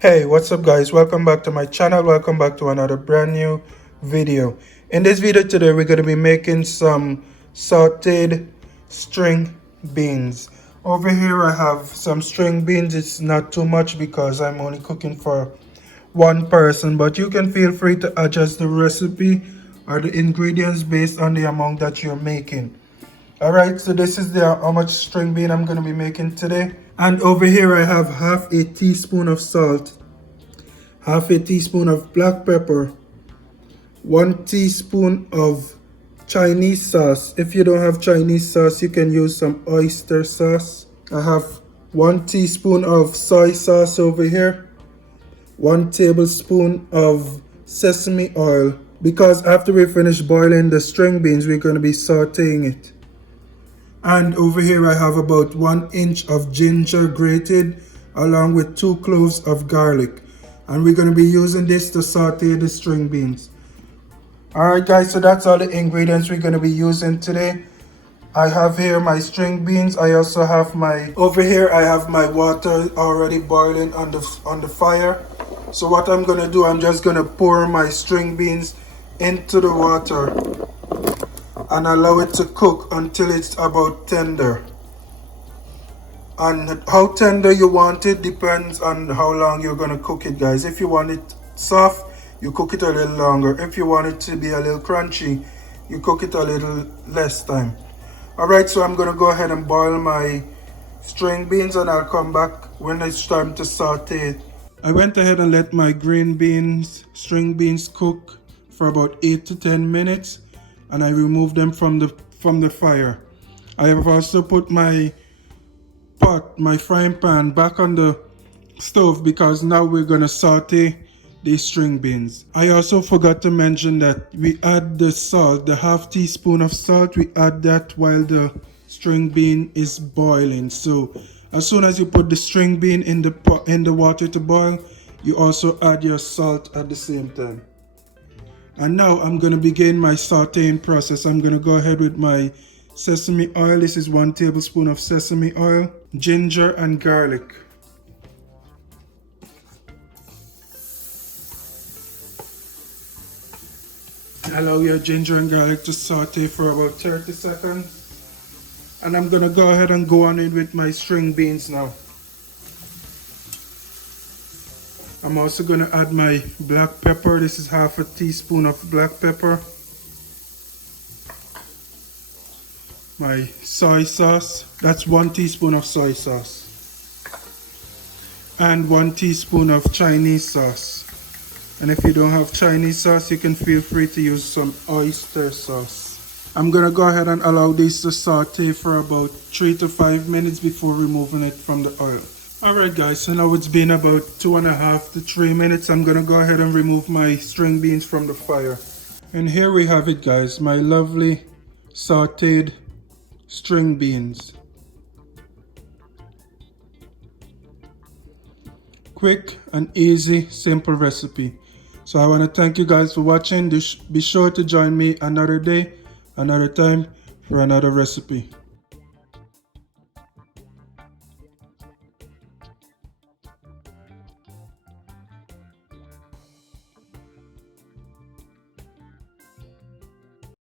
Hey, what's up guys? Welcome back to my channel. Welcome back to another brand new video. In this video today, we're going to be making some sauteed string beans. Over here I have some string beans. It's not too much because I'm only cooking for one person, but you can feel free to adjust the recipe or the ingredients based on the amount that you're making. Alright, so this is the how much string bean I'm going to be making today. And over here I have half a teaspoon of salt, half a teaspoon of black pepper, 1 teaspoon of Chinese sauce. If you don't have Chinese sauce, you can use some oyster sauce. I have 1 teaspoon of soy sauce over here, 1 tablespoon of sesame oil, because after we finish boiling the string beans, we're going to be sauteing it. And over here I have about 1 inch of ginger grated along with 2 cloves of garlic. And we're going to be using this to saute the string beans. Alright guys, so that's all the ingredients we're going to be using today. I have here my string beans. I also have over here I have my water already boiling on the fire. So what I'm going to do, I'm just going to pour my string beans into the water and allow it to cook until it's about tender. And how tender you want it depends on how long you're going to cook it, guys. If you want it soft, you cook it a little longer. If you want it to be a little crunchy, you cook it a little less time. Alright, so I'm going to go ahead and boil my string beans and I'll come back when it's time to saute it. I went ahead and let my green beans, string beans cook for about 8 to 10 minutes. And I removed them from the fire. I have also put my frying pan back on the stove because now we're gonna saute these string beans. I also forgot to mention that we add the salt, the half teaspoon of salt, we add that while the string bean is boiling. So as soon as you put the string bean in the water to boil, you also add your salt at the same time. And now I'm going to begin my sauteing process. I'm going to go ahead with my sesame oil. This is 1 tablespoon of sesame oil, ginger and garlic. Allow your ginger and garlic to saute for about 30 seconds. And I'm going to go ahead and go on in with my string beans now. I'm also going to add my black pepper. This is half a teaspoon of black pepper. My soy sauce. That's 1 teaspoon of soy sauce. And 1 teaspoon of Chinese sauce. And if you don't have Chinese sauce, you can feel free to use some oyster sauce. I'm going to go ahead and allow this to saute for about 3 to 5 minutes before removing it from the oil. Alright guys, so now it's been about 2.5 to 3 minutes. I'm gonna go ahead and remove my string beans from the fire. And here we have it guys, my lovely sauteed string beans. Quick and easy, simple recipe. So I want to thank you guys for watching. Be sure to join me another day, another time for another recipe.